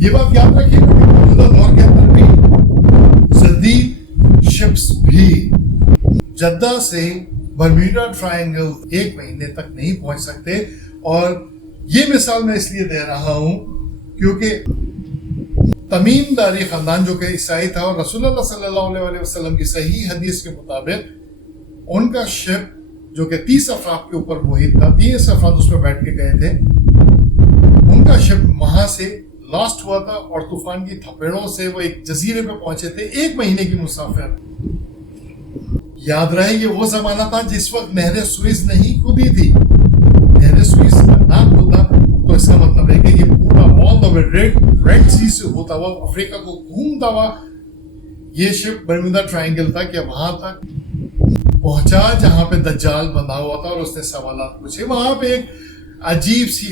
یہ بات یاد رکھیے کہ موجودہ دور کے اندر بھی جدید شپس بھی جدہ سے برمیوڈا ٹرائنگل 1 مہینے تک نہیں پہنچ سکتے. اور یہ مثال میں اس لیے دے رہا ہوں کیونکہ تمیم داری خاندان جو کہ عیسائی تھا، اور رسول اللہ صلی اللہ علیہ وسلم کی صحیح حدیث کے مطابق ان کا شپ جو کہ 30 افراد کے اوپر محیط تھا، 30 افراد اس میں بیٹھ کے گئے تھے، ان کا شپ وہاں سے لاسٹ ہوا تھا اور طوفان کی تھپیڑوں سے وہ ایک جزیرے پہ پہنچے تھے. 1 مہینے کی مسافر. یاد رہے یہ وہ زمانہ تھا جس وقت نہر سوئز نہیں کھدی تھی. نہر سوئز نہ کھدا تو اس کا مطلب ہے کہ یہ پورا آل دا وے ریڈ سی سے ہوتا ہوا افریقہ کو گھومتا ہوا یہ شپ برمودا ٹرائنگل تھا کہ وہاں تک پہنچا جہاں پہ دجال بندھا ہوا تھا اور اس نے سوالات پوچھے. وہاں پہ ایک عجیب سی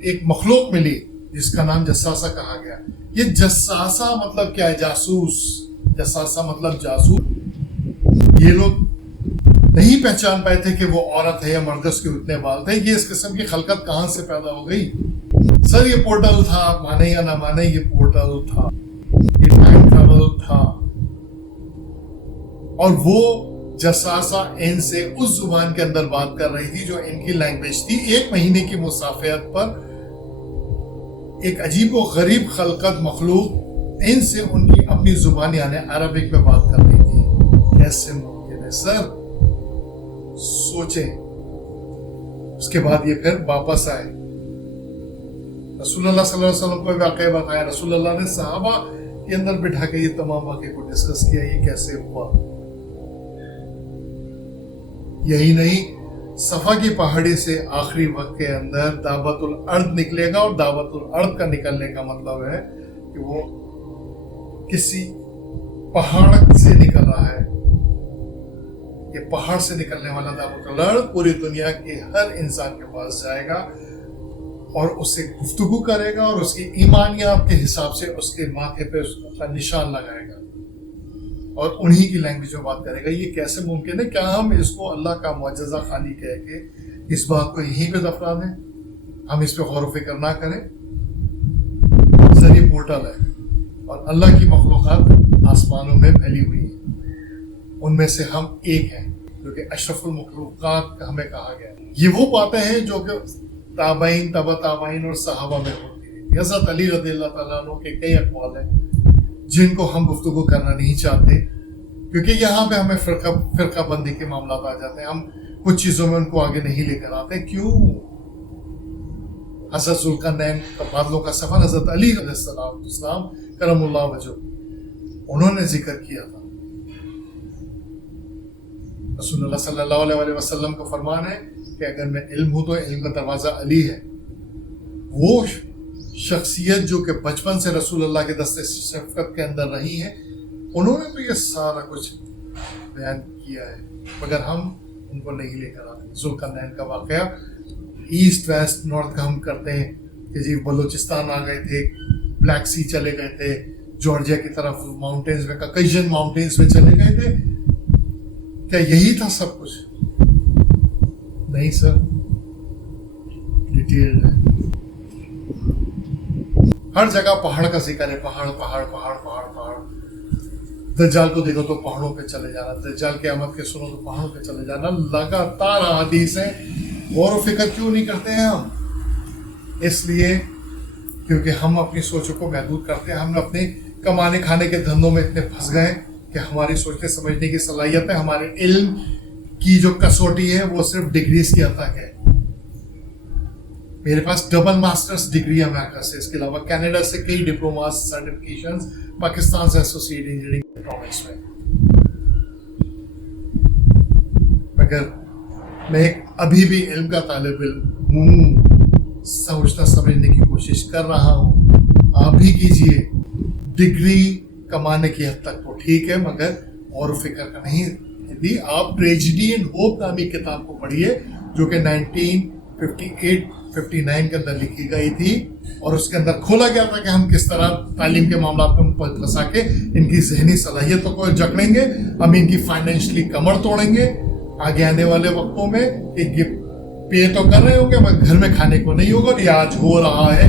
ایک مخلوق ملی جس کا نام جساسہ کہا گیا. یہ جساسہ مطلب کیا ہے؟ جاسوس. جساسہ مطلب جاسوس. یہ لوگ نہیں پہچان پائے تھے کہ وہ عورت ہے یا مرد. اس کے اتنے بال تھے. یہ اس قسم کی خلقت کہاں سے پیدا ہو گئی؟ سر یہ پورٹل تھا، مانے یا نہ مانے یہ پورٹل تھا، یہ ٹائم ٹریول تھا. اور وہ جساسہ ان سے اس زبان کے اندر بات کر رہی تھی جو ان کی لینگویج تھی. 1 مہینے کی مسافرت پر ایک عجیب و غریب خلقت مخلوق ان سے ان کی اپنی زبان یعنی عربک میں بات کر رہی تھی. کیسے ممکن ہے سر؟ سوچیں. اس کے بعد یہ پھر واپس آئے، رسول اللہ صلی اللہ علیہ وسلم کو واقعہ بتایا. رسول اللہ نے صحابہ کے اندر بٹھا کے یہ تمام واقعے کو ڈسکس کیا یہ کیسے ہوا. یہی نہیں، صفا کی پہاڑی سے آخری وقت کے اندر دعوت الارض نکلے گا. اور دعوت الارض کا نکلنے کا مطلب ہے کہ وہ کسی پہاڑ سے نکل رہا ہے. یہ پہاڑ سے نکلنے والا دعوت الارض پوری دنیا کے ہر انسان کے پاس جائے گا اور اس سے گفتگو کرے گا اور اس کی ایمانیات کے حساب سے اس کے ماتھے پہ اس کا نشان لگائے گا اور انہی کی لینگویج میں بات کرے گا. یہ کیسے ممکن ہے؟ کیا ہم اس کو اللہ کا معجزہ خالی کہہ کے اس بات کو یہیں پہ دفنا دیں؟ ہم اس پہ غور و فکر نہ کریں؟ ذریعہ پورٹل ہے اور اللہ کی مخلوقات آسمانوں میں پھیلی ہوئی ہیں. ان میں سے ہم ایک ہیں جو کہ اشرف المخلوقات ہمیں کہا گیا. یہ وہ باتیں ہیں جو کہ تابعین، تبع تابعین اور صحابہ میں ہوتی ہیں. حضرت علی رضی اللہ تعالیٰ عنہ کے کئی اقوال ہیں جن کو ہم گفتگو کرنا نہیں چاہتے کیونکہ یہاں پہ ہمیں فرقہ بندی کے معاملات آ جاتے ہیں. ہم کچھ چیزوں میں ان کو آگے نہیں لے کر آتے. کیوں؟ حضرت ذوالقرنین کا بادلوں کا سفر حضرت علی علیہ السلام کرم اللہ وجہ انہوں نے ذکر کیا تھا. رسول اللہ صلی اللہ علیہ وسلم کا فرمان ہے کہ اگر میں علم ہوں تو علم کا دروازہ علی ہے. وہ شخصیت جو کہ بچپن سے رسول اللہ کے دستے شفقت کے اندر رہی ہے انہوں نے تو یہ سارا کچھ بیان کیا ہے مگر ہم ان کو نہیں لے کر آتے. ذوالقرنین کا واقعہ ایسٹ ویسٹ نارتھ کا ہم کرتے ہیں کہ جی بلوچستان آ گئے تھے، بلیک سی چلے گئے تھے، جارجیا کی طرف ماؤنٹینز میں کاکیشین ماؤنٹینز میں چلے گئے تھے. کیا یہی تھا سب کچھ؟ نہیں سر، ڈیٹیل ہے. ہر جگہ پہاڑ کا ذکر ہے. پہاڑ پہاڑ پہاڑ پہاڑ پہاڑ. دجال کو دیکھو تو پہاڑوں پہ چلے جانا، دجال کی آمد کے سنو تو پہاڑوں پہ چلے جانا. لگاتار احادیث ہیں. غور و فکر کیوں نہیں کرتے ہیں ہم؟ اس لیے کیونکہ ہم اپنی سوچوں کو محدود کرتے ہیں. ہم اپنے کمانے کھانے کے دھندوں میں اتنے پھنس گئے کہ ہماری سوچنے سمجھنے کی صلاحیت ہے، ہمارے علم کی جو کسوٹی ہے وہ صرف ڈگریز کی حد تک ہے. میرے پاس ڈبل ماسٹرز ڈگری ہے امریکہ سے، اس کے علاوہ کینیڈا سے کئی ڈپلوماز سرٹیفکیشنز، پاکستان سے ایسوسیٹ انجینئرنگ پروونس میں. مگر میں ابھی بھی علم کا طالب علم ہوں، سوچنا سمجھنے کی کوشش کر رہا ہوں. آپ بھی کیجئے. ڈگری کمانے کی حد تک تو ٹھیک ہے مگر غور و فکر کا نہیں. یعنی آپ ٹریجڈی اینڈ ہوپ نامی کتاب کو پڑھیے جو کہ 1958-59 کے اندر لکھی گئی تھی اور اس کے اندر کھولا گیا تھا کہ ہم کس طرح تعلیم کے معاملات میں پھنسا کے ان کی ذہنی صلاحیتوں کو جکڑیں گے، ہم ان کی فائنینشلی کمر توڑیں گے آگے آنے والے وقتوں میں. کہ پے تو کر رہے ہوں گے مگر گھر میں کھانے کو نہیں ہوگا. اور یہ آج ہو رہا ہے